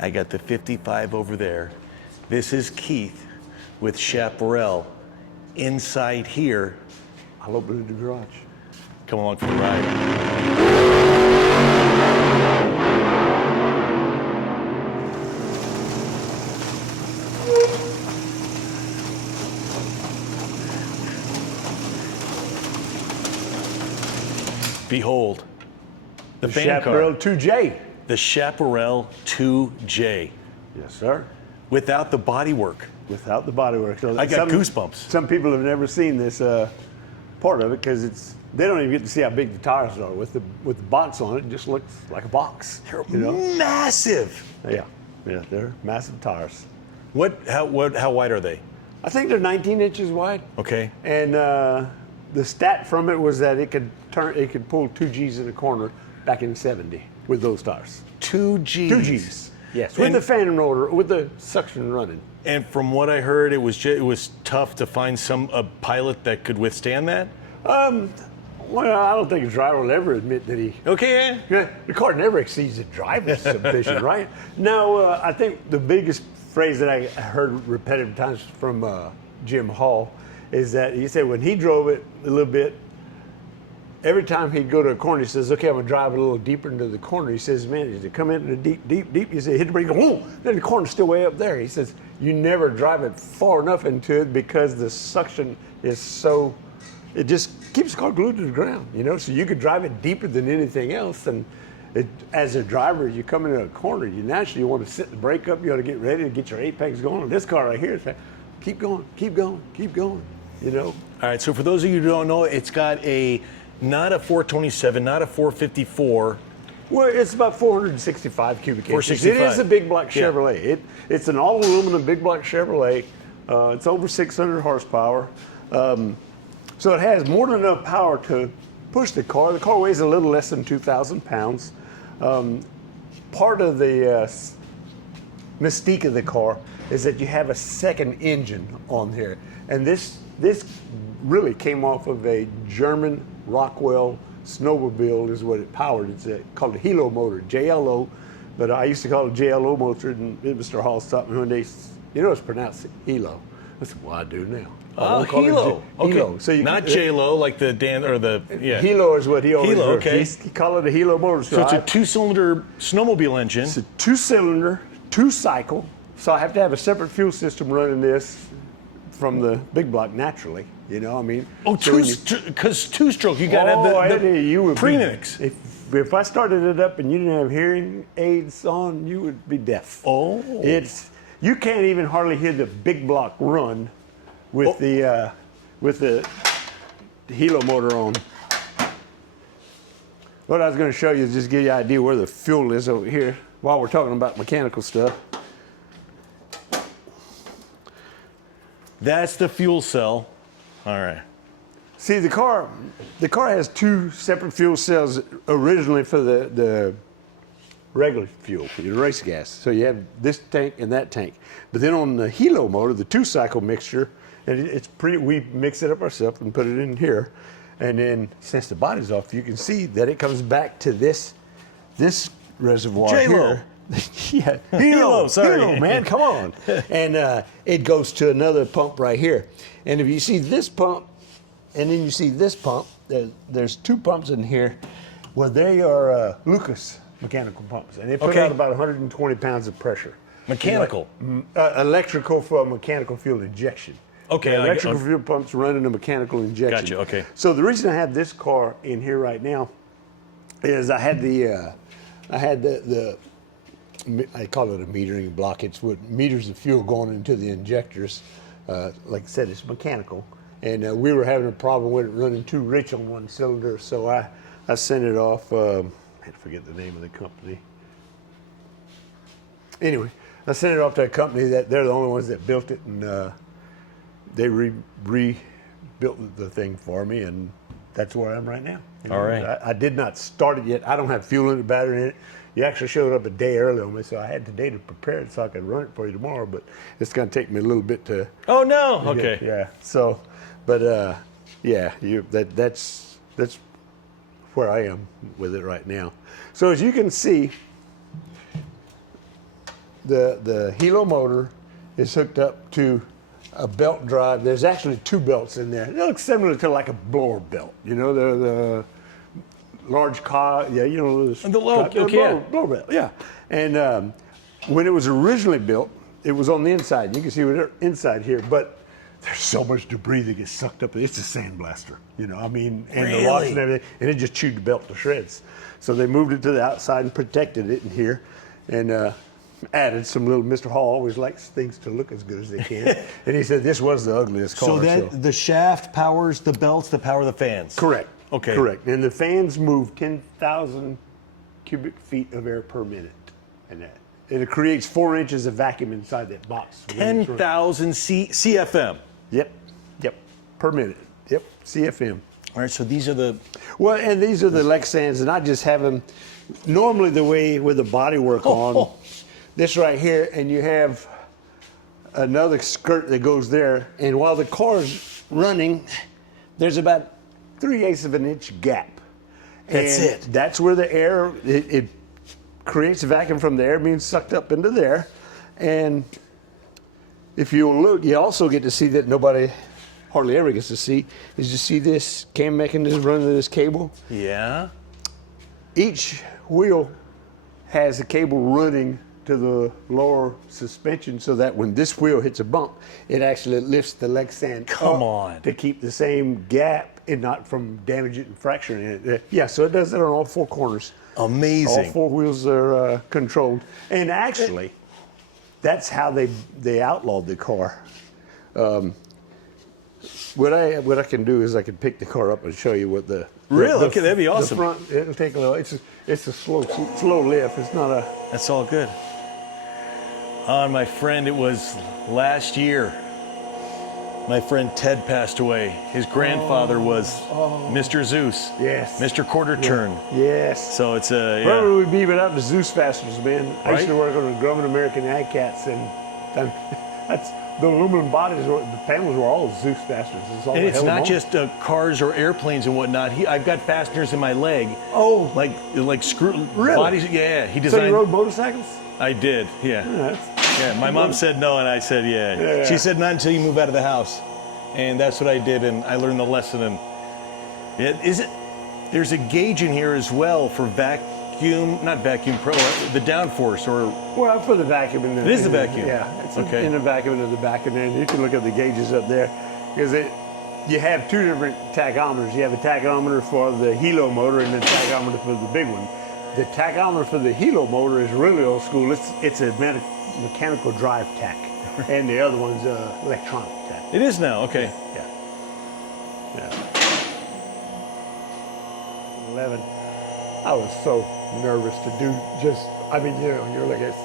I got the 55 over there. This is Keith with Chaparral inside here. I'll open the garage. Come along for the ride. Behold, the fan Chaparral car. 2J. The Chaparral 2J. Yes, sir. Without the bodywork. Without the bodywork. So I got goosebumps. Some people have never seen this part of it because they don't even get to see how big the tires are. With the box on it, it just looks like a box. They're massive. Yeah, they're massive tires. How wide are they? I think they're 19 inches wide. Okay. And the stat from it was that it could pull 2 Gs in a corner back in '70 with those tires. 2 Gs. 2 Gs. Yes, with the fan rotor, with the suction running. And from what I heard, it was tough to find a pilot that could withstand that. Well, I don't think a driver will ever admit that he. Okay. Yeah, the car never exceeds the driver's submission, right? Now, I think the biggest phrase that I heard repetitive times from Jim Hall is that he said when he drove it a little bit, every time he'd go to a corner, he says, okay, I'm going to drive a little deeper into the corner. He says, man, as you come into the deep, you say, hit the brake, oh, then the corner's still way up there. He says, you never drive it far enough into it because the suction is so, it just keeps the car glued to the ground, So you could drive it deeper than anything else. And as a driver, as you come into a corner, you naturally want to sit the brake up. You want to get ready to get your apex going. And this car right here is like, keep going, keep going, keep going, All right, so for those of you who don't know, it's got not a 427, not a 454. Well, it's about 465 cubic inches. 465. It is a big block Chevrolet. Yeah. It's an all aluminum big block Chevrolet. It's over 600 horsepower. So it has more than enough power to push the car. The car weighs a little less than 2,000 pounds. Part of the mystique of the car is that you have a second engine on here. And this really came off of a German Rockwell snowmobile is what it powered. It's called a Hilo motor, JLO, but I used to call it JLO motor, and Mr. Hall stopped me one day. It's pronounced Hilo. I said, well, I do now. Oh, Hilo. Okay. Hilo. So not J-Lo, like the Dan or the, yeah. Hilo is what he always Hilo, wrote. okay. He called it a Hilo motor. So it's a 2-cylinder snowmobile engine. It's a 2-cylinder, 2-cycle. So I have to have a separate fuel system running this from the big block naturally. Oh, because two-stroke, you got to have the premix. If I started it up and you didn't have hearing aids on, you would be deaf. Oh. You can't even hardly hear the big block run with the Hilo motor on. What I was going to show you is just give you an idea where the fuel is over here while we're talking about mechanical stuff. That's the fuel cell. All right. See, the car has 2 separate fuel cells originally for the regular fuel, your race gas. So you have this tank and that tank. But then on the Hilo motor, the 2-cycle mixture, and we mix it up ourselves and put it in here. And then since the body's off, you can see that it comes back to this reservoir J-Lo. here. Yeah, Hilo, sorry. Hilo, man, come on. And it goes to another pump right here. And if you see this pump, and then you see this pump, there's 2 pumps in here. Well, they are Lucas mechanical pumps, and they put out about 120 pounds of pressure. Mechanical? Electrical for mechanical fuel injection. Okay. The electrical fuel pumps running a mechanical injection. Gotcha, okay. So the reason I have this car in here right now is I had the I call it a metering block. It's what meters the fuel going into the injectors. Like I said, it's mechanical. And we were having a problem with it running too rich on one cylinder, so I sent it off. I forget the name of the company. Anyway, I sent it off to a company that they're the only ones that built it, and they rebuilt the thing for me, and that's where I am right now. All right. I did not start it yet. I don't have fuel in the battery in it. You actually showed up a day early on me, so I had today to prepare it so I could run it for you tomorrow, but it's going to take me a little bit to... Oh, no. Okay. Yeah. So, but yeah, that's where I am with it right now. So as you can see, the helo motor is hooked up to a belt drive. There's actually two belts in there. They look similar to like a blower belt. You know, the large car. Yeah, you know, blower belt. Yeah. And when it was originally built, it was on the inside. You can see it inside here, but there's so much debris that gets sucked up. It's a sandblaster, you know. I mean, and the locks and everything, and it just chewed the belt to shreds. So they moved it to the outside and protected it in here, and added some little. Mr. Hall always likes things to look as good as they can, and he said this was the ugliest car. So then the shaft powers the belts that power the fans. Correct. Okay. Correct. And the fans move 10,000 cubic feet of air per minute, and that. And it creates 4 inches of vacuum inside that box. 10,000 CFM. Yep. Per minute. Yep. CFM. All right, so these are the... Well, and these are the Lexans, and I just have them normally the way with the bodywork on. This right here, and you have another skirt that goes there. And while the car's running, there's about 3/8 of an inch gap. That's it. That's where the air, it creates a vacuum from the air being sucked up into there. And if you look, you also get to see that nobody hardly ever gets to see, is you see this cam mechanism running to this cable. Yeah. Each wheel has a cable running to the lower suspension so that when this wheel hits a bump, it actually lifts the Lexan up to keep the same gap and not from damaging and fracturing it. Yeah, so it does that on all 4 corners. Amazing. All 4 wheels are controlled. And actually, that's how they outlawed the car. What I can do is I can pick the car up and show you what the... Really? Okay, that'd be awesome. The front, it'll take a little... It's a slow lift. It's not a... That's all good. My friend, it was last year. My friend Ted passed away. His grandfather was Mr. Zeus. Yes. Mr. Quarter Turn. Yes. So it's a... Where would we be without the Zeus fasteners, man? I used Right? to work on the Grumman American Ag-Cats, and that's... The aluminum bodies, the panels were all Zeus fasteners. And it's not just cars or airplanes and whatnot. I've got fasteners in my leg. Oh. Like screw Really? bodies. Yeah, he So designed... you rode motorcycles? I did, yeah. Yeah, my mom said no, and I said yeah. Yeah. She said not until you move out of the house. And that's what I did, and I learned the lesson. And there's a gauge in here as well for not vacuum pro, the downforce, or... Well, for the vacuum. It is the vacuum. Yeah, it's Okay. in the vacuum in the back of there. And you can look at the gauges up there. Because you have 2 different tachometers. You have a tachometer for the helo motor and a tachometer for the big one. The tachometer for the helo motor is really old school. It's a mechanical drive tach. And the other one's electronic tach. It is now, okay. Yeah. 11. I was so nervous to do you're like, it's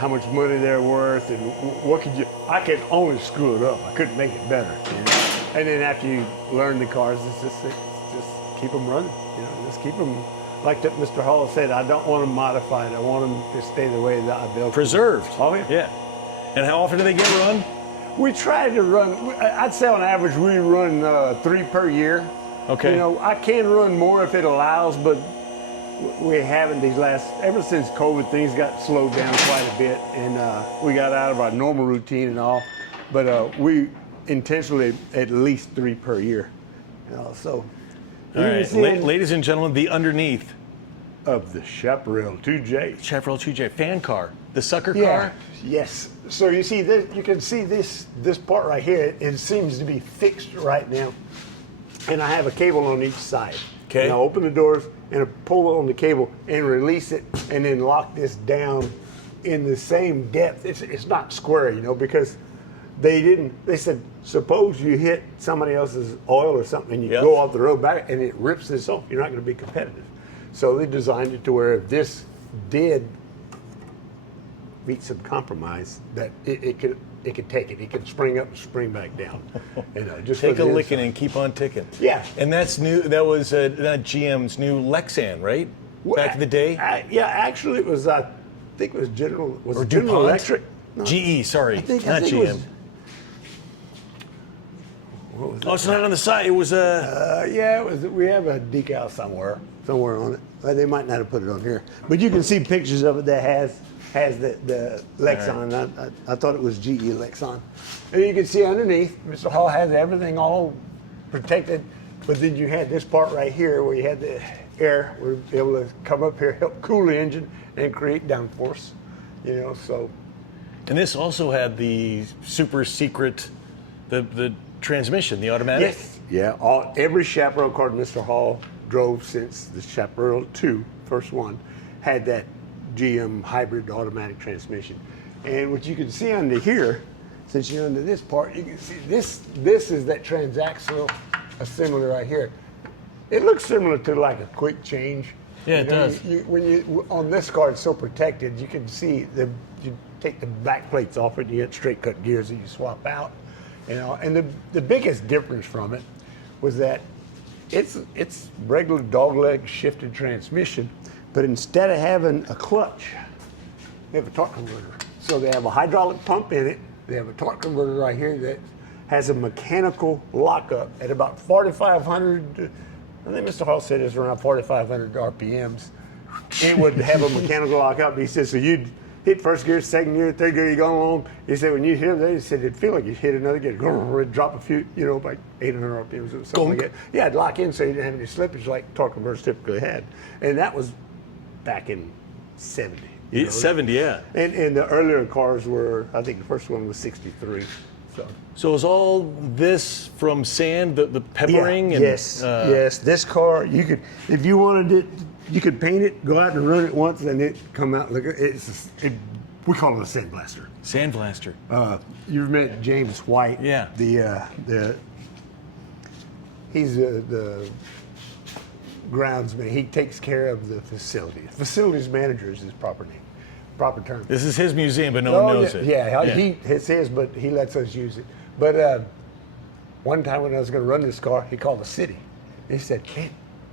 how much money they're worth and what I could only screw it up. I couldn't make it better. You know? And then after you learn the cars, it's just keep them running. You know, just keep them, like that Mr. Hall said, I don't want them modified. I want them to stay the way that I built them. Preserved. Oh, yeah. Yeah. And how often do they get run? We try to run, I'd say on average we run 3 per year. Okay. You know, I can run more if it allows, but we haven't ever since COVID, things got slowed down quite a bit, and we got out of our normal routine and all. But we intentionally at least 3 per year. You know, so. All right, ladies and gentlemen, the underneath of the Chaparral 2J. Chaparral 2J fan car, the sucker Yeah. car. Yes. So you see this, you can see this part right here. It seems to be fixed right now, and I have a cable on each side. Okay. And I open the doors and I pull it on the cable and release it, and then lock this down in the same depth. It's not square, you know, because they said, suppose you hit somebody else's oil or something and you go off the road back and it rips this off, you're not going to be competitive. So they designed it to where if this did meet some compromise, that it could take it. It could spring up and spring back down. Just Take a licking and keep on ticking. Yeah. And that's new. That was not GM's new Lexan, right? Back in the day. Yeah, actually, it was. I think it was General. Was Or it General DuPont? Electric? No, GE. Sorry, I think not it GM. was- what was Oh, it's not on the side. It was a. yeah, it was. We have a decal somewhere on it. They might not have put it on here, but you can see pictures of it that has has the Lexan. I thought it was GE Lexan. And you can see underneath, Mr. Hall has everything all protected, but then you had this part right here where you had the air, were able to come up here, help cool the engine and create downforce, so. And this also had the super secret, the transmission, the automatic? Yes. Yeah, every Chaparral car Mr. Hall drove since the Chaparral 2, first one, had that GM hybrid automatic transmission. And what you can see under here, since you're under this part, you can see this is that transaxle assembly right here. It looks similar to like a quick change. Yeah, it does. When you on this car, it's so protected. You can see you take the back plates off it, you get straight cut gears that you swap out. And the biggest difference from it was that it's regular dogleg shifted transmission, but instead of having a clutch, they have a torque converter. So they have a hydraulic pump in it. They have a torque converter right here that has a mechanical lockup at about 4,500. I think Mr. Hall said it's around 4,500 RPMs. It would have a mechanical lockup. He said, so you'd hit first gear, second gear, third gear, you go along. He said, when you hit it, he said, it'd feel like you hit another gear. It'd drop a few, like 800 RPMs or something like that. Yeah, it'd lock in so you didn't have any slippage like torque converters typically had. And that was back in 70. 70, yeah. And the earlier cars were, I think the first one was 63. So is all this from sand, the peppering? Yeah, and, yes. This car, you could, if you wanted it, you could paint it, go out and run it once, and it come out. Look, we call it a sandblaster. Sandblaster. You've met James White. Yeah. He's the groundsman. He takes care of the facility. Facilities manager is his proper term. This is his museum, but no one knows it. Yeah, it's his, but he lets us use it. But one time when I was going to run this car, he called the city. He said, "Man,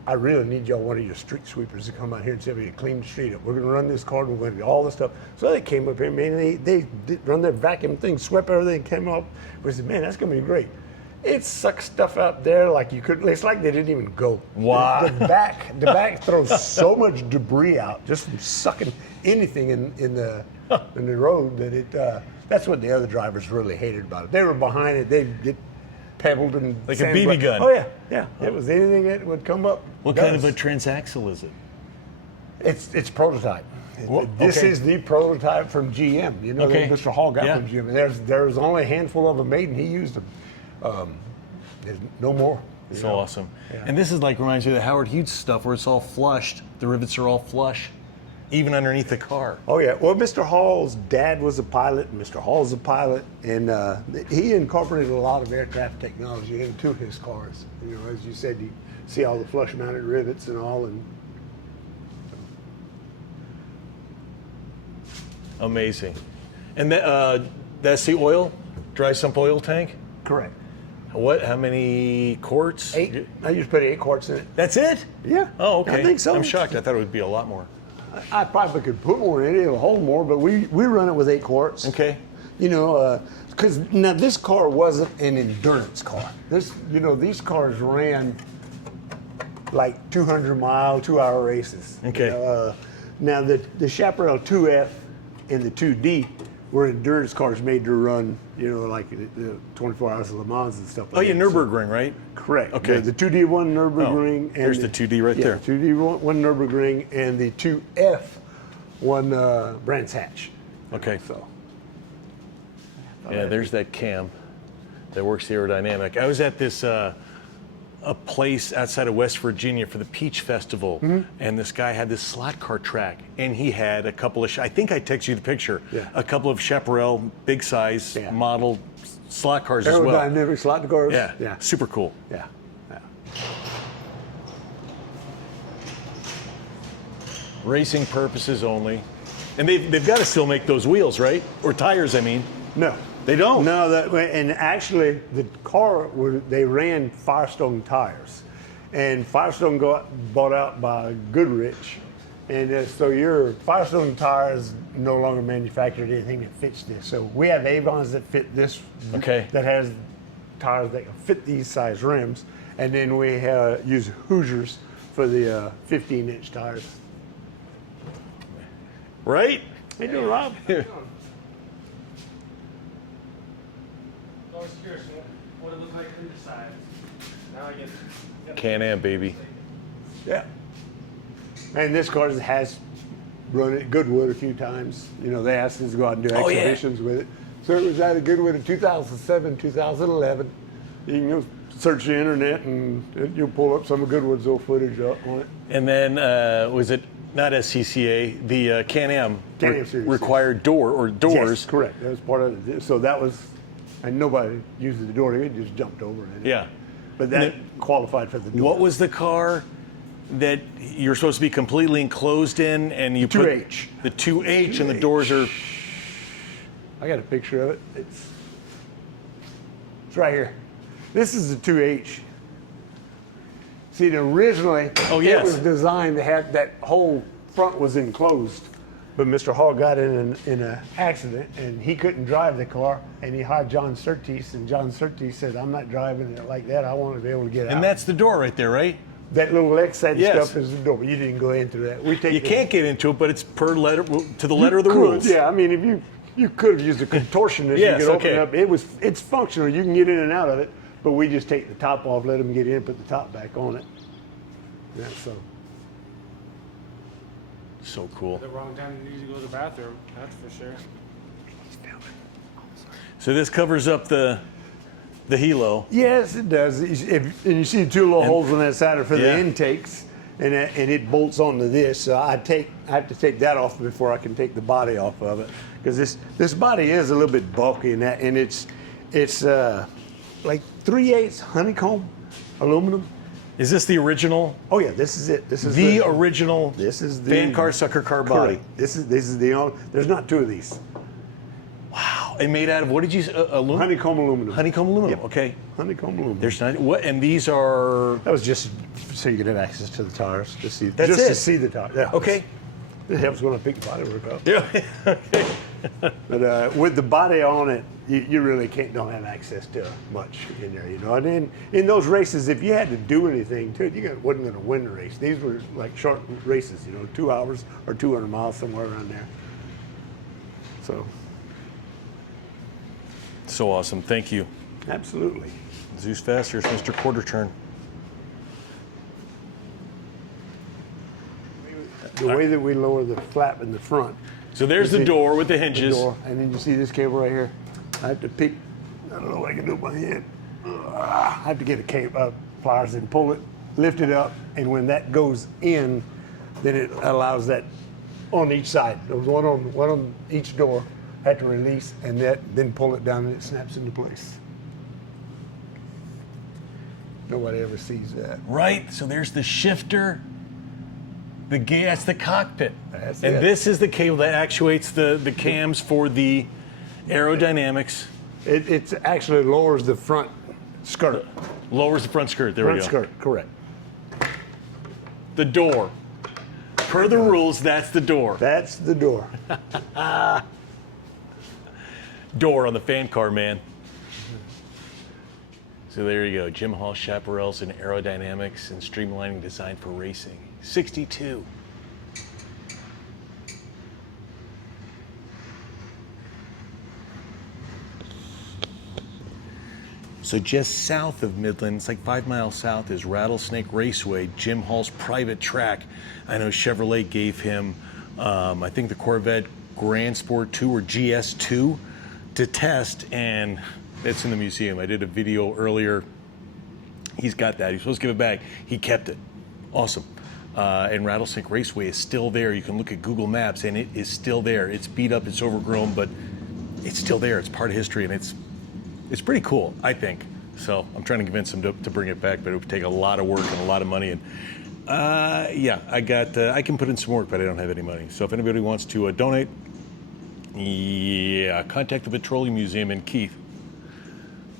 I really need one of your street sweepers to come out here and see me clean the street up. We're going to run this car and we're going to do all this stuff." So they came up here, man, they did run their vacuum thing, swept everything, came up. We said, "Man, that's going to be great." It sucks stuff out there like you couldn't. It's like they didn't even go. Wow. The back throws so much debris out just from sucking anything in the road that that's what the other drivers really hated about it. They were behind it. They get pebbled and like a BB gun. Oh yeah. It was anything that would come up. What kind of a transaxle is it? It's prototype. This is the prototype from GM. That Mr. Hall got from GM. And there's only a handful of them made, and he used them. There's no more. It's awesome. Yeah. And this is reminds me of the Howard Hughes stuff where it's all flushed. The rivets are all flush, even underneath the car. Oh yeah. Well, Mr. Hall's dad was a pilot, and Mr. Hall's a pilot, and he incorporated a lot of aircraft technology into his cars. As you said, you see all the flush-mounted rivets and all, and amazing. And that's the oil, dry sump oil tank. Correct. How many quarts? 8. I used to put 8 quarts in it. That's it? Yeah. Oh, okay. I think so. I'm shocked. I thought it would be a lot more. I probably could put more in it, it'll hold more, but we run it with 8 quarts. Okay. Because now this car wasn't an endurance car. These cars ran like 200-mile, 2-hour races. Okay. Now the Chaparral 2F and the 2D were endurance cars made to run, like the 24 Hours of Le Mans and stuff like that. Oh, yeah, Nürburgring, right? Correct. Okay. The 2D won Nürburgring. And there's the 2D right there. 2D won Nürburgring, and the 2F won Brands Hatch. Okay. So. Yeah, there's that cam that works the aerodynamic. I was at this a place outside of West Virginia for the Peach Festival, and this guy had this slot car track, and he had a couple of, I think I texted you the picture, a couple of Chaparral big size model slot cars as well. Aerodynamic slot cars? Yeah, super cool. Yeah. Racing purposes only. And they've got to still make those wheels, right? Or tires, I mean. No. They don't? No, and actually the car, they ran Firestone tires. And Firestone got bought out by Goodrich. And so your Firestone tires no longer manufactured anything that fits this. So we have Avons that fit this, that has tires that can fit these size rims. And then we use Hoosiers for the 15-inch tires. Right? How you doing, Rob? I was curious what it looked like inside. Now I get Can-Am, baby. Yeah. And this car has run at Goodwood a few times. You know, they asked us to go out and do Oh, yeah. exhibitions with it. So it was at Goodwood in 2007, 2011. You can go search the internet and you'll pull up some of Goodwood's old footage up on it. And then, was it not SCCA, the Can-Am Can-Am series, required doors? Yes, correct. That was part of it. So that was, and nobody uses the door. They just jumped over it. Yeah. But that qualified for the door. What was the car that you're supposed to be completely enclosed in, and you put 2H. the 2H, and the doors are? I got a picture of it. It's right here. This is the 2H. See, originally it was designed to have that whole front was enclosed, but Mr. Hall got in an accident and he couldn't drive the car, and he hired John Surtees, and John Surtees said, "I'm not driving it like that. I want to be able to get out." And that's the door right there, right? That little exciting Yes. stuff is the door, but you didn't go into that. We take You can't get into it, but it's per letter to the You letter of the could, rules. Yeah, I mean, if you could have used a contortionist, Yes, you could open okay. it up. It's functional. You can get in and out of it, but we just take the top off, let them get in, put the top back on it. Yeah, So cool. the wrong time to usually go to the bathroom. That's for sure. So this covers up the helo. yes, it does. And you see the two little holes on that side are for Yeah. the intakes, and it bolts onto this. So I have to take that off before I can take the body off of it, because this body is a little bit bulky, and it's like 3/8 honeycomb aluminum. Is this the original? Oh yeah, this is it. This is The original This is the fan car, sucker car body. Correct. This is the only. There's not two of these. Wow. And made out of, what did you say? Aluminum? Honeycomb aluminum. Honeycomb aluminum. Yep. Okay. Honeycomb aluminum. There's not what, and these are. That was just so you could have access to the tires to see. That's just it? to see the tires. Yeah. Okay. It helps when I pick the body work up. Yeah. Okay. But with the body on it, you really don't have access to much in there, you know. And then in those races, if you had to do anything to it, wasn't going to win the race. These were like short races, you know, 2 hours or 200 miles, somewhere around there. So, So awesome. Thank you. absolutely. Zeus Fast, here's Mr. Quarter Turn. The way that we lower the flap in the front. So there's the door with the The hinges. door, and then you see this cable right here. I have to pick. I don't know what I can do with my hand. I have to get a cable, pliers, and pull it, lift it up, and when that goes in, then it allows that on each side. There's one on each door. Have to release, and then pull it down, and it snaps into place. Nobody ever sees that. Right. So there's the shifter. That's the cockpit. That's and it. this is the cable that actuates the cams for the aerodynamics. It actually lowers the front skirt. Lowers the front skirt. There Front we go. skirt, correct. The door. Per the rules, that's the door. That's the door. Door on the fan car, man. So there you go. Jim Hall Chaparrals and aerodynamics and streamlining design for racing. 62. So just south of Midland, it's like 5 miles south, is Rattlesnake Raceway, Jim Hall's private track. I know Chevrolet gave him, I think the Corvette Grand Sport 2 or GS2 to test, and it's in the museum. I did a video earlier. He's got that. He's supposed to give it back. He kept it. Awesome. And Rattlesnake Raceway is still there. You can look at Google Maps, and it is still there. It's beat up, it's overgrown, but it's still there. It's part of history, and it's pretty cool, I think. So I'm trying to convince him to bring it back, but it would take a lot of work and a lot of money. And yeah, I can put in some work, but I don't have any money. So if anybody wants to donate, yeah, contact the Petroleum Museum in Keith.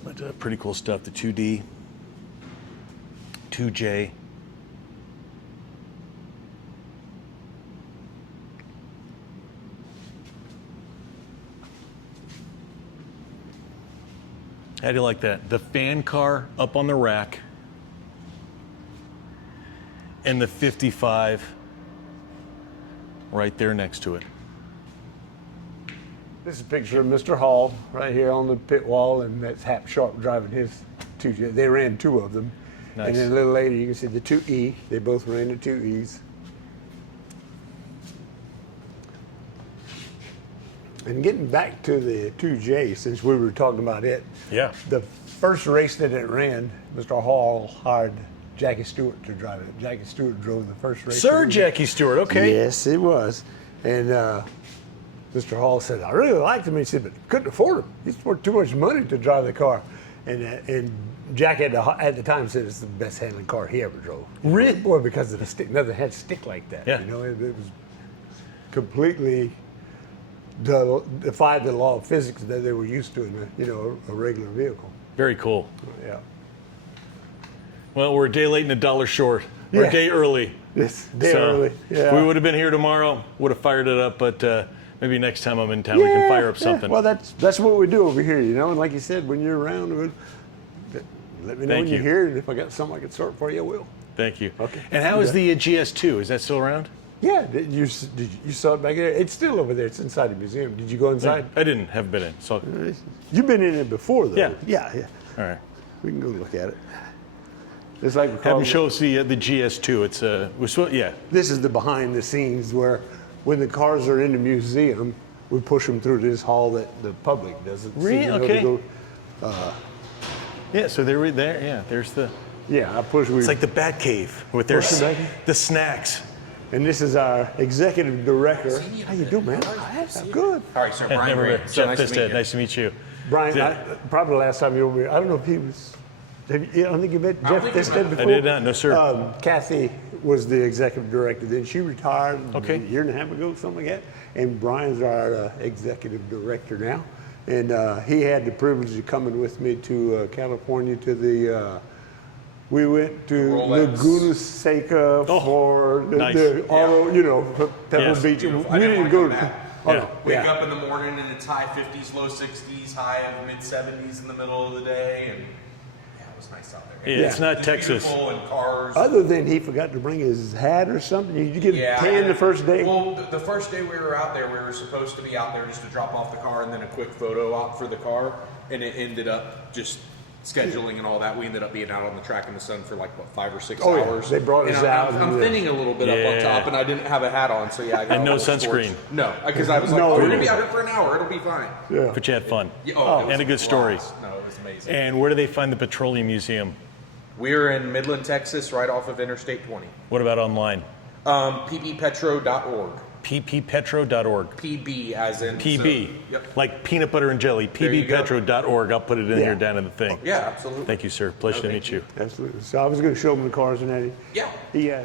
But pretty cool stuff. The 2D, 2J. How do you like that? The fan car up on the rack and the 55 right there next to it. This is a picture of Mr. Hall right here on the pit wall, and that's Hap Sharp driving his 2J. They ran 2 of them. Nice. And then a little later, you can see the 2E. They both ran the 2Es. And getting back to the 2J, since we were talking about it, Yeah. the first race that it ran, Mr. Hall hired Jackie Stewart to drive it. Jackie Stewart drove the first race. Sir Jackie Stewart, okay. Yes, it was. And Mr. Hall said, I really liked him. He said, but couldn't afford him. He's worth too much money to drive the car. And Jack at the time said it's the best handling car he ever drove. Really? Boy, because of the stick. Nothing had stick like that. Yeah. You know, it was completely defied the law of physics that they were used to in a regular vehicle. Very cool. Yeah. Well, we're a day late and $1 short. We're Yeah. a day early. This day So early. Yeah. if we would have been here tomorrow, would have fired it up, but maybe next time I'm in town we can fire up something. Well, that's what we do over here, And like you said, when you're around, let me know Thank when you're you. here, and if I got something I can sort for you, I will. Thank you. Okay. And how is the GS2? Is that still around? Yeah, you saw it back there. It's still over there. It's inside the museum. Did you go inside? I didn't have been in. So You've been in it before, though. Yeah. Yeah. all right. We can go look at it. It's like we Have call them it- show us the GS2. It's This is the behind the scenes where when the cars are in the museum, we push them through this hall that the public doesn't see. Really? To Okay. go- yeah. So they're right there. Yeah. There's the. yeah, I push. It's like the Bat Cave with their What's the Bat Cave? the snacks. And this is our executive director. How you doing, man? Good. All right, sir. Brian Never Grant. met. So Jeff nice to meet Pisted. you. Nice to meet you. Brian, Yeah. probably the last time you were over here, I don't know if he was. I don't think you met I don't Jeff think we Pisted met. before. I did not, no, sir. Kathy was the executive director. Then she retired Okay. a year and a half ago, something like that. And Brian's our executive director now. And he had the privilege of coming with me to California to the. We went to Rolex. Laguna Seca for nice. the auto, Pebble Yes. Beach. Beautiful. We I didn't didn't wanna go come to. back. Oh, Yeah. no. Wake Yeah. up in the morning and it's high 50s, low 60s, high of mid 70s in the middle of the day, and yeah, it was nice out there. Yeah, it's not It's Texas. beautiful and cars. Other than he forgot to bring his hat or something. Did you get Yeah, a tan the first day? Well, the first day we were out there, we were supposed to be out there just to drop off the car and then a quick photo op for the car, and it ended up just scheduling and all that. We ended up being out on the track in the sun for like 5 or 6 Oh, yeah. hours. They brought and us I'm, out I'm and- thinning a little bit up Yeah. on top, and I didn't have a hat on, so yeah. I got And a no little sunscreen. scorched. No, because I was like, No, oh, we're no. gonna be out here for an hour. It'll be fine. Yeah. But you had fun. Yeah, oh, it was and a good story. blast. No, it was amazing. And where do they find the Petroleum Museum? We're in Midland, Texas, right off of Interstate 20. What about online? ppetro.org. pppetro.org. PB as in PB. So, yep. Like peanut butter and jelly. There you go. pppetro.org. I'll put it in Yeah. here down in the thing. Yeah, absolutely. Thank you, sir. Pleasure to thank meet you. Absolutely. So I was going to show him the cars and that. Yeah. Yeah.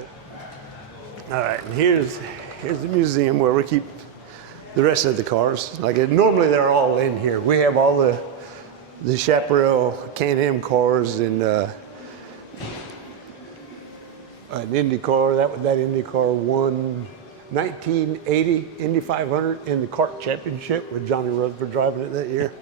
All right. And here's the museum where we keep the rest of the cars. Normally they're all in here. We have all the Chaparral Can-Am cars and an Indy car. That Indy car won 1980 Indy 500 in the kart championship with Johnny Rutherford driving it that year.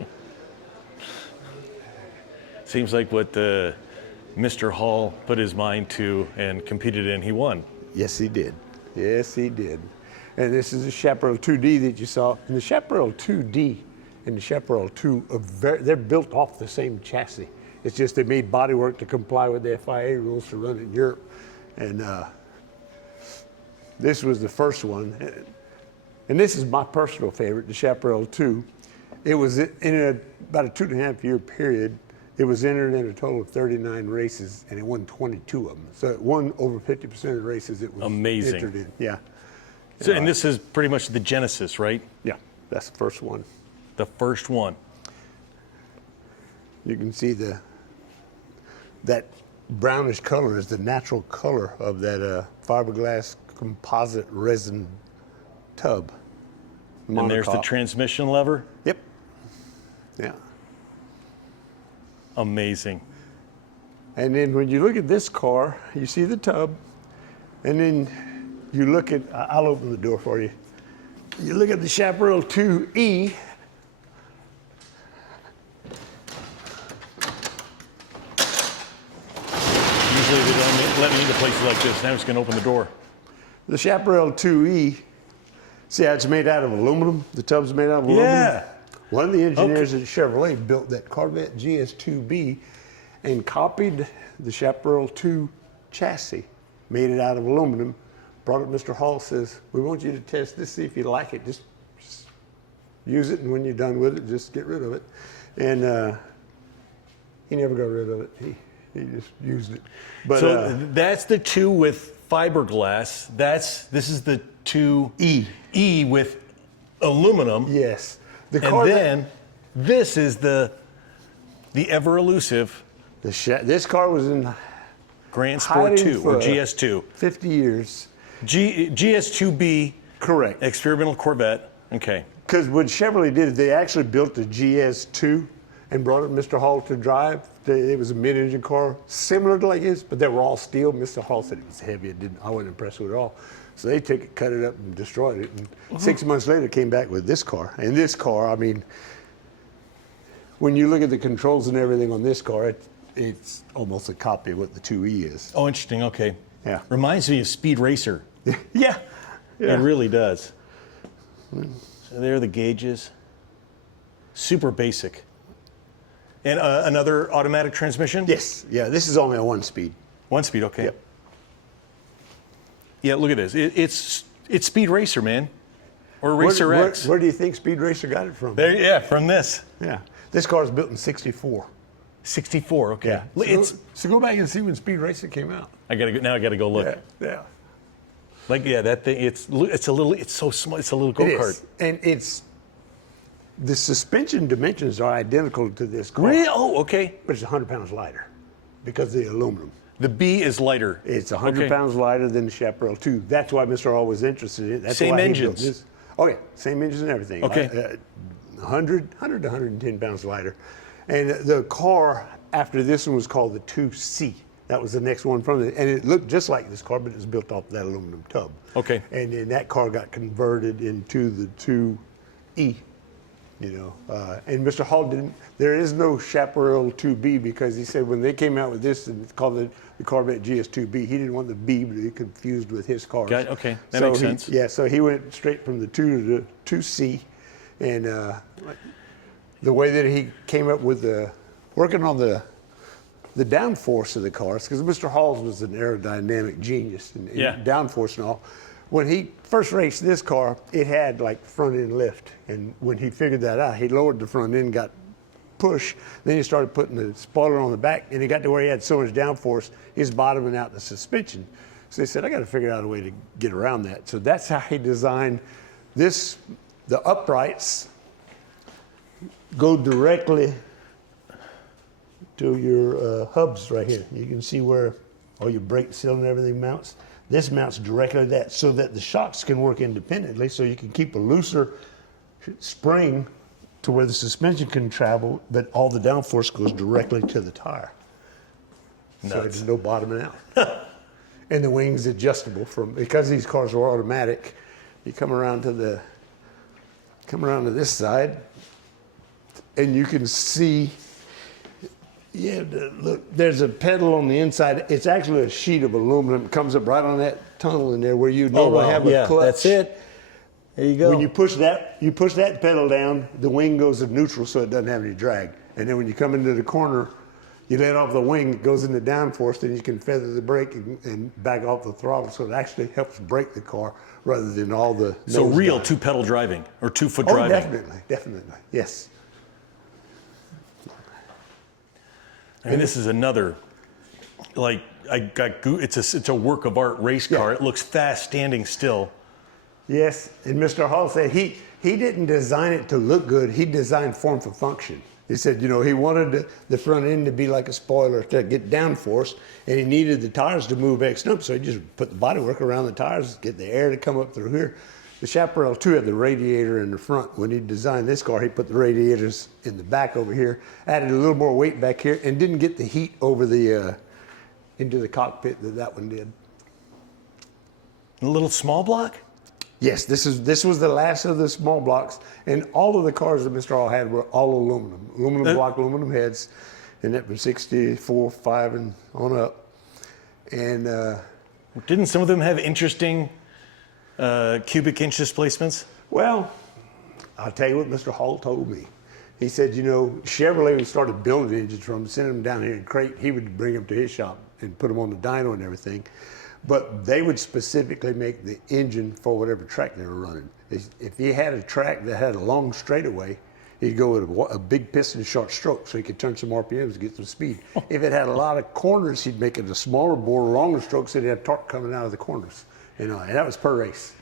Seems like what Mr. Hall put his mind to and competed in, he won. Yes, he did. Yes, he did. And this is the Chaparral 2D that you saw. And the Chaparral 2D and the Chaparral 2, they're built off the same chassis. It's just they made bodywork to comply with the FIA rules to run in Europe. And this was the first one. And this is my personal favorite, the Chaparral 2. It was in about a 2.5 year period. It was entered in a total of 39 races, and it won 22 of them. So it won over 50% of the races it was Amazing. entered in. Yeah. So, and this is pretty much the genesis, right? Yeah, that's the first one. The first one. You can see that brownish color is the natural color of that fiberglass composite resin tub. And there's the Monocop. transmission lever. Yep. Yeah. Amazing. And then when you look at this car, you see the tub, and then you look at, I'll open the door for you. You look at the Chaparral 2E. Usually they don't let me into places like this. Now I'm just going to open the door. The Chaparral 2E See how it's made out of aluminum? The tub's made out of aluminum? Yeah. One of the engineers at Chevrolet built that Corvette GS2B and copied the Chaparral 2 chassis, made it out of aluminum, brought it to Mr. Hall, says, we want you to test this, see if you like it. Just use it, and when you're done with it, just get rid of it. And he never got rid of it. He just used it. But So that's the 2 with fiberglass. This is the 2E with aluminum. yes. The And Corvette, then this is the ever elusive this car was in Grand Sport hiding 2 or for GS2. 50 years. GS2B Correct. experimental Corvette. Okay. Because what Chevrolet did is they actually built the GS2 and brought it to Mr. Hall to drive. It was a mid-engine car, similar to like his, but they were all steel. Mr. Hall said it was heavy. I wasn't impressed with it at all. So they took it, cut it up, and destroyed it. And 6 months later, came back with this car. And this car, I mean, when you look at the controls and everything on this car, it's almost a copy of what the 2E is. Oh, interesting. Okay. Yeah. Reminds me of Speed Racer. Yeah. It really does. So there are the gauges. Super basic. And another automatic transmission? Yes. Yeah. This is only a 1-speed. 1 speed, okay. Yep. Yeah, look at this. It's Speed Racer, man. Or Racer X. Where do you think Speed Racer got it from? There, yeah, from this. Yeah. This car was built in '64. 64, okay. So go back and see when Speed Racer came out. I gotta go look. Yeah. That thing. It's so small. It's a little go It kart. is. And the suspension dimensions are identical to this car. Really? Oh, okay. But it's 100 pounds lighter because of the aluminum. The B is lighter. It's 100 pounds lighter than the Chaparral 2. That's why Mr. Hall was interested in it. That's Same why he engines. built this. Okay, same engines and everything. Okay. 100 to 110 pounds lighter. And the car after this one was called the 2C. That was the next one from it. And it looked just like this car, but it was built off that aluminum tub. Okay. And then that car got converted into the 2E. You know, and Mr. Hall didn't. There is no Chaparral 2B because he said when they came out with this and it's called the Corvette GS2B, he didn't want the B to be confused with his cars. Okay, that makes sense. Yeah, so he went straight from the 2 to the 2C, and the way that he came up with working on the downforce of the cars, because Mr. Hall's was an aerodynamic genius and downforce and all. When he first raced this car, it had like front end lift. And when he figured that out, he lowered the front end, got push. Then he started putting the spoiler on the back, and he got to where he had so much downforce, he was bottoming out the suspension. So they said, I got to figure out a way to get around that. So that's how he designed this. The uprights go directly to your hubs right here. You can see where all your brake cylinder and everything mounts. This mounts directly to that so that the shocks can work independently, so you can keep a looser spring to where the suspension can travel, but all the downforce goes directly to the tire. So there's no bottoming out. And the wing's adjustable because these cars are automatic. You come around to this side, and you can see. Yeah, look, there's a pedal on the inside. It's actually a sheet of aluminum. It comes up right on that tunnel in there where you normally have a clutch. That's it. There you go. When you push that pedal down, the wing goes to neutral so it doesn't have any drag. And then when you come into the corner, you let off the wing, it goes into downforce, then you can feather the brake and back off the throttle. So it actually helps brake the car rather than all the So nose real dive. 2-pedal driving or 2-foot Oh, driving. definitely, yes. I mean, this is another, like, it's a work of art race car. It looks fast standing still. Yes, and Mr. Hall said he didn't design it to look good. He designed form for function. He said, you know, he wanted the front end to be like a spoiler to get downforce, and he needed the tires to move X up, so he just put the bodywork around the tires, get the air to come up through here. The Chaparral 2 had the radiator in the front. When he designed this car, he put the radiators in the back over here, added a little more weight back here, and didn't get the heat over the into the cockpit that one did. A little small block? Yes, this was the last of the small blocks, and all of the cars that Mr. Hall had were all aluminum block, aluminum heads, and that was 64, 5, and on up. And Didn't some of them have interesting cubic inch displacements? Well, I'll tell you what Mr. Hall told me. He said, you know, Chevrolet, when he started building engines from them, sending them down here in crate, he would bring them to his shop and put them on the dyno and everything. But they would specifically make the engine for whatever track they were running. If he had a track that had a long straightaway, he'd go with a big piston, short stroke, so he could turn some RPMs to get some speed. If it had a lot of corners, he'd make it a smaller bore, longer stroke, so he'd have torque coming out of the corners. You know, and that was per race.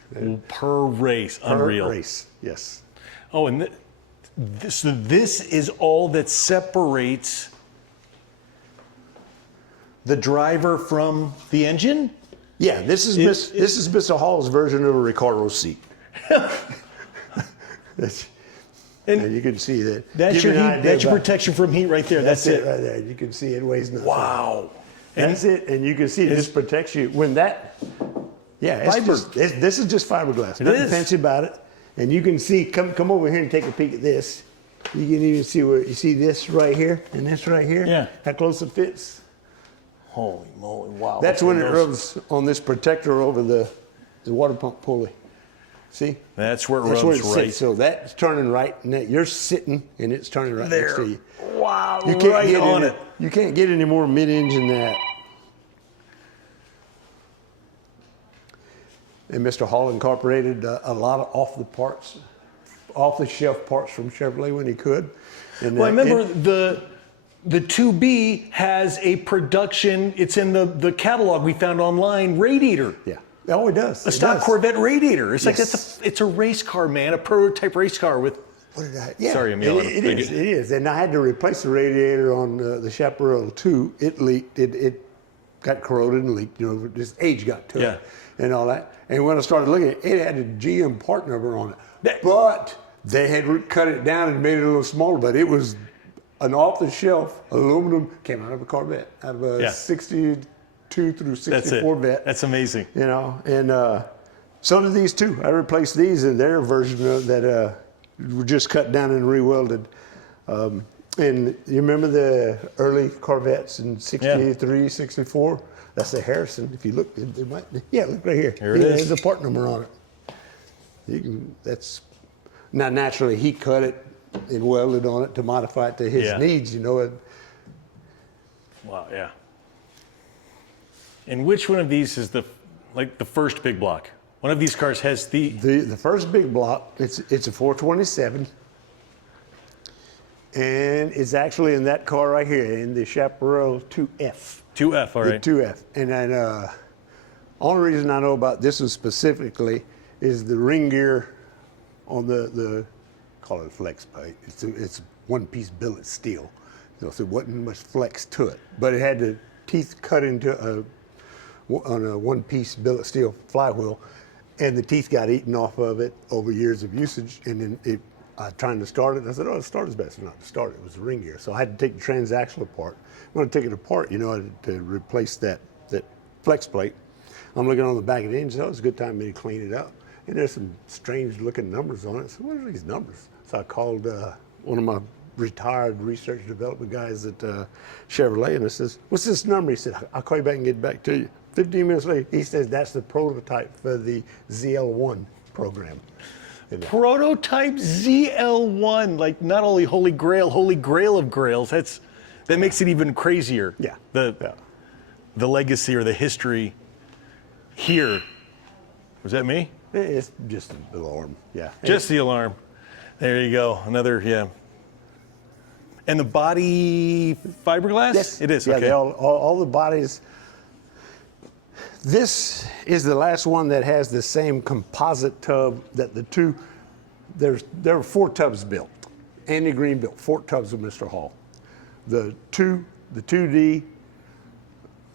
Per race, unreal. Per race, yes. Oh, and this is all that separates the driver from the engine? Yeah, this is Mr. Hall's version of a Ricardo seat. And you can see that. That's your heat, that's your protection from heat right there. That's it right there. You can see it weighs nothing. Wow. That's it, and you can see this protects you when that. Yeah, this is just fiberglass. Nothing fancy about it. And you can see. Come over here and take a peek at this. You can even see where you see this right here and this right here. Yeah. How close it fits. Holy moly! Wow. That's when it rubs on this protector over the water pump pulley. See? That's where it rubs right. Sits. So that's turning right, and you're sitting, and it's turning right next to you. Wow! You can't right get on it. You can't get any more mid-engine than that. And Mr. Hall incorporated a lot of off-the-shelf parts from Chevrolet when he could. And well, I remember the 2B has a production. It's in the catalog we found online. Radiator. Yeah. Oh, it does. A stock Corvette radiator. It's like it's a race car, man. A prototype race car with. What did I? Yeah. Sorry, I'm yelling. It is. And I had to replace the radiator on the Chaparral 2. It leaked. It got corroded and leaked. You know, just age got to it and all that. And when I started looking at it, it had a GM part number on it. But they had cut it down and made it a little smaller. But it was an off-the-shelf aluminum, came out of a Corvette, out of a 62 through 64 vet. That's amazing. You know, and so did these two. I replaced these in their version of that were just cut down and rewelded. And you remember the early Corvettes in 63, 64? That's the Harrison. If you look, they might. Yeah, look right here. Here it is. There's a part number on it. That's now naturally he cut it and welded on it to modify it to his needs. You know. Wow. Yeah. And which one of these is the first big block? One of these cars has the first big block. It's a 427, and it's actually in that car right here in the Chaparral 2F. 2F, all right. The 2F, and then only reason I know about this one specifically is the ring gear on the call it flex plate. It's one-piece billet steel, so there wasn't much flex to it, but it had the teeth cut into on a one-piece billet steel flywheel, and the teeth got eaten off of it over years of usage. And then trying to start it, and I said, "Oh, the starter's best not to start it. It was the ring gear." So I had to take the transaxle apart. When I took it apart, you know, to replace that flex plate, I'm looking on the back of the engine. So it was a good time for me to clean it up. And there's some strange-looking numbers on it. So what are these numbers? So I called one of my retired research and development guys at Chevrolet, and I says, "What's this number?" He said, "I'll call you back and get back to you." 15 minutes later, he says that's the prototype for the ZL1 program. Prototype ZL1, like not only Holy Grail of Grails. That makes it even crazier. Yeah. The legacy or the history here. Was that me? It's just the alarm. Yeah. Just the alarm. There you go. Another, And the body fiberglass? Yes. It is. Yeah, okay. all the bodies. This is the last one that has the same composite tub that the two. There were 4 tubs built. Andy Green built 4 tubs with Mr. Hall. The 2D,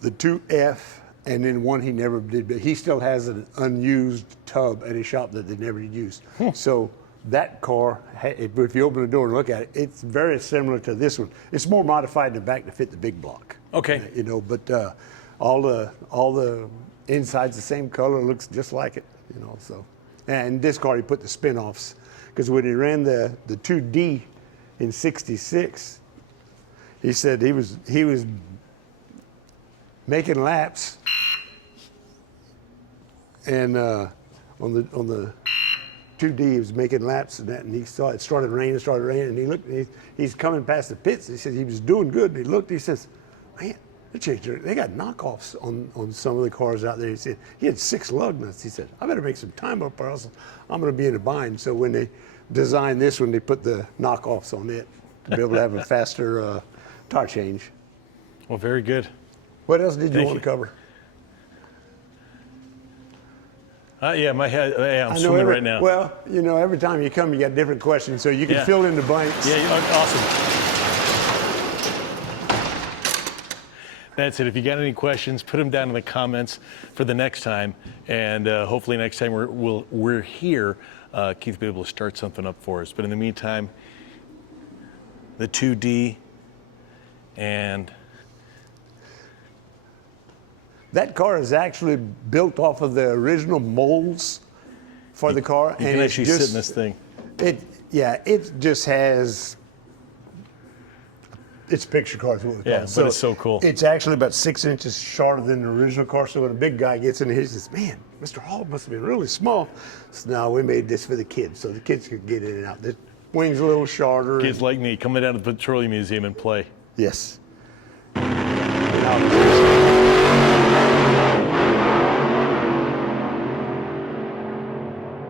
the 2F, and then one he never did. But he still has an unused tub at his shop that they never used. So that car, if you open the door and look at it, it's very similar to this one. It's more modified in the back to fit the big block. Okay. You know, but all the inside's the same color, looks just like it. You know, so. And this car he put the spin-offs, because when he ran the 2D in '66, he said he was making laps and on the 2D. He was making laps and that, and he saw it started raining, and he looked. And he's coming past the pits. He said he was doing good, and he looked. He says, "Man, they got knockoffs on some of the cars out there." He said he had 6 lug nuts. He said, "I better make some time up, or else I'm going to be in a bind." So when they designed this one, they put the knockoffs on it to be able to have a faster tire change. Well, very good. What else did you Thank want you. to cover? Yeah, my head. Yeah, I'm I know swimming right now. Well, you know, every time you come, you got different questions, so you can Yeah. fill in the blanks. Yeah, awesome. That's it. If you got any questions, put them down in the comments for the next time, and hopefully next time we're here, Keith will be able to start something up for us. But in the meantime, the 2D and That car is actually built off of the original molds for the car. you can it's actually sit in this thing. It just has. It's picture car is what we call Yeah, it. but it's so cool. It's actually about 6 inches shorter than the original car. So when a big guy gets in here, he says, "Man, Mr. Hall must have been really small." So now we made this for the kids, so the kids could get in and out. The wings a little shorter. Kids like me coming down to the Petroleum Museum and play. Yes.